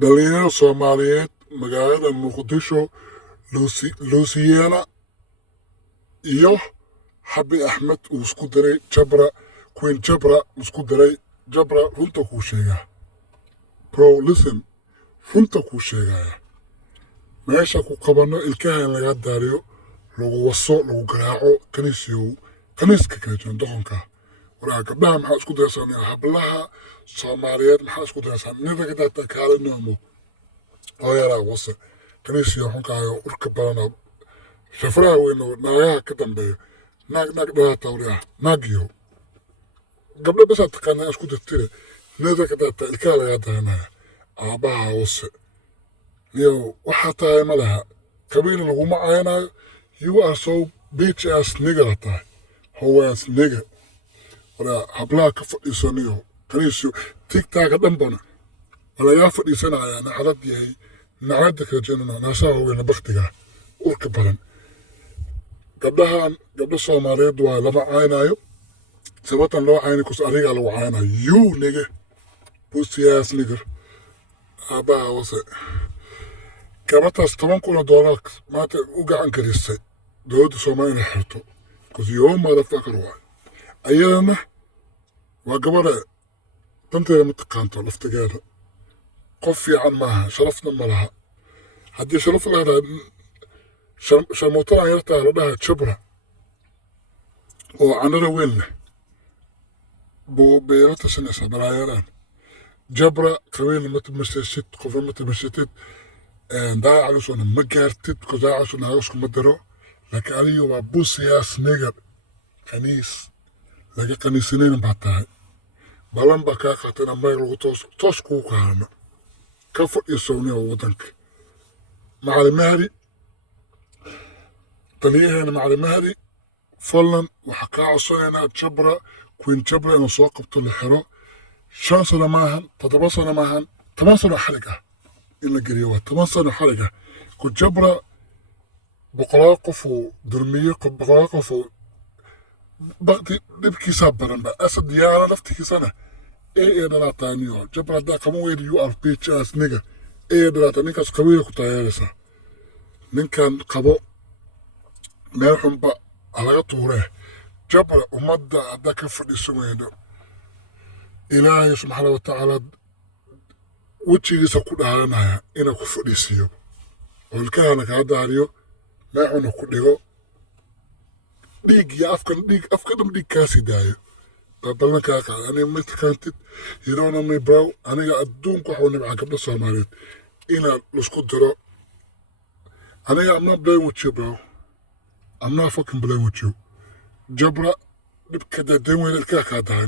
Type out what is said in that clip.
dhalinyaro Soomaaliyeed magaalada Muqdisho Luciana iyo Habi Ahmed uu isku daray Jabra Queen Jabra isku daray Jabra runta ku sheega bro listen runta ku sheegaya meesha ku qabano ilkaha laga daariyo lagu waso lagu garaaco kaniiska kale doonka wala gabdhaha maxaa isku daysanay hablaha Soomaaliyeed maxaa isku daysan nidaga dadka kale noomo oo yara wasa kaniisiyo xunkaayo urka badan shafraha weyn naagaha ka dambeeyo naag dhaha tawriya naagiyo gabdha bas taqaana isku dadtire nidaga dadka ilkaha laga daanaya aabaha wasa yo waxa tahay malaha kabiil lagu macaanayo you are so bitch ass nigga tahay howaas nigga wala hablaha ka fadhiisanayo kaniisiyo tiktok dhanbana wala yaa fadhiisanaya naxalad yahay naxalada ka jeenana naasaha weyn baqtiga urka badan gabdha Soomaaliyeed waa lama caaynayo sababtan loo caaynayo kus ariga lagu caaynayo you nigga pussy ass nigga aba wasa kabatas $10,000 maanta u gacan karisay dowladda Soomaaliya xirto kus yoom motherfucker waa ayana waa gabadha danteeda mataqaanto laftigeeda qof fiican maaha sharafna ma laha haddii sharaf leedahay sharmootada aan yartaa la dhaha Jabra oo canada weyn leh buu beerata sanaysa balaayaraan Jabra qabiil matamasid qof matamasid daacaduna ma gaartid ko daacaduna isku madaro laakiin aliyo waa busiyaas nigger kaniis laga kaniisanayn baa tahay balan baa kaa qaatana meel lagu toos kuu qaadana ka fadhiisowniyo wadanka macalin mahdi taliyaheena macalin mahdi falan waxa kaa codsanaynaa Jabra Queen Jabra inuu soo qabto la xiro 5 sano maahan 7 sano maahan 10 sano xarig ah in la geliyo waa 10 sano xarig ah ku Jabra boqolaal qof oo durmiye boqolaal qof oo baqti dhibkiisa badan ba asad yaala laftigiisana dhalaataaniyo Jabra da kama weyd you are bitch ass nigga dhalaata ninkaas qabiil ku taageeraysa ninkan qabo meel xunba alaga tuure Jabra ummadda hadda ka fadhiisanaydo ilaahay subxaanahu wa ta'aala wajigiisa ku dhaaranaya inuu ku fadhiisiyo oo ilkaha ka daariyo meexuna ku dhigo dhiig iyo afkan dhiig kaasi daayo babalna kaa qaada aniga ma taqaantid you don't know me bro aniga adduunka waxuu nibca gabdha Soomaaliyeed inaan lasku diro aniga I'm not playing with you bro I'm not fucking playing with you Jabra dhibka daadeen weyn ilkaha kaa daana